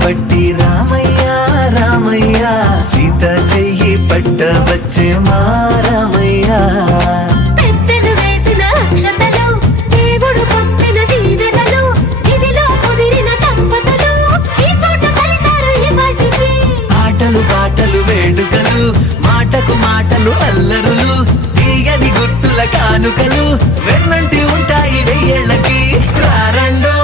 పట్టి రామయ్య రామయ్య సీత చెయ్యి పట్ట వచ్చే మా రామయ్య పెద్దలు వేసిన అక్షతలు దేవుడు పంపిన దీవెనలు ఇవిలో కుదిరిన దంపతులు ఈ చోట కలిసారు ఈ వాటికి ఆటలు పాటలు వేడుకలు మాటకు మాటలు అల్లరులు తీయని గుర్తుల కానుకలు వెన్నంటి ఉంటాయి వెయ్యేళ్ళకి రారండో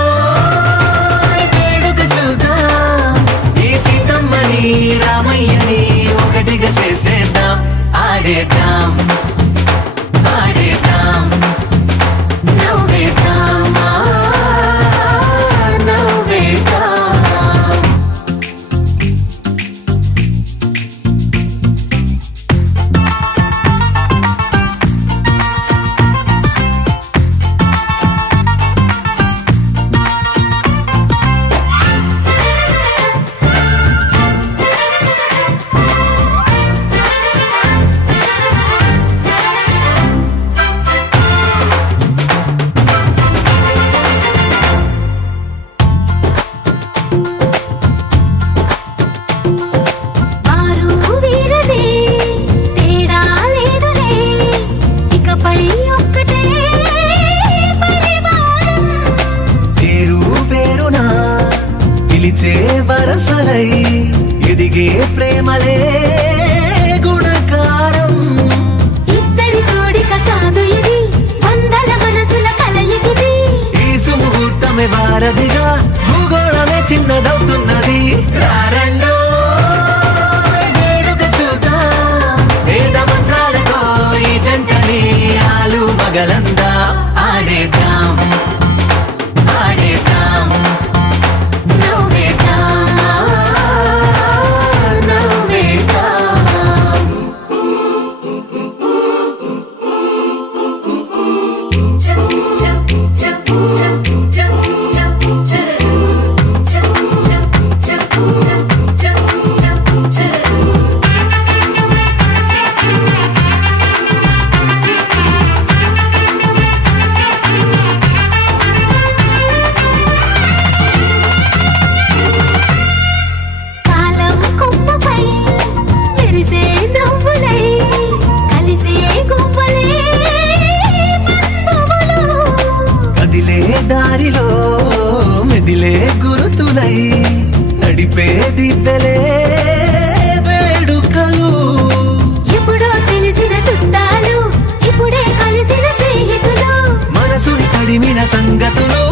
రామయ్యని ఒకటిగా చేసేద్దాం ఆడేద్దాం ఆడేద్దాం నవ్వేద్దాం నవ్వేద్దాం వరసలై ఎదిగే ప్రేమలే గుణకారం ఇద్దరి కోడిక కాదు ఇది వందల మనసుల కలయికిది ఈ సుముహూర్తమే వారధిగా భూగోళమే చిన్నదవుతున్నది రారండో వేడుక చూద్దాం వేద మంత్రాలతో ఈ జంటని ఆలు మగలందా ఆడేద్దాం ఆడేద్దాం దారిలో మెదిలే గురుతులై నడిపే దివ్యలే వేడుకలు ఎప్పుడో తెలిసిన చుట్టాలు ఇప్పుడే కలిసిన స్నేహితులు మనసుని తడిమిన సంగతులు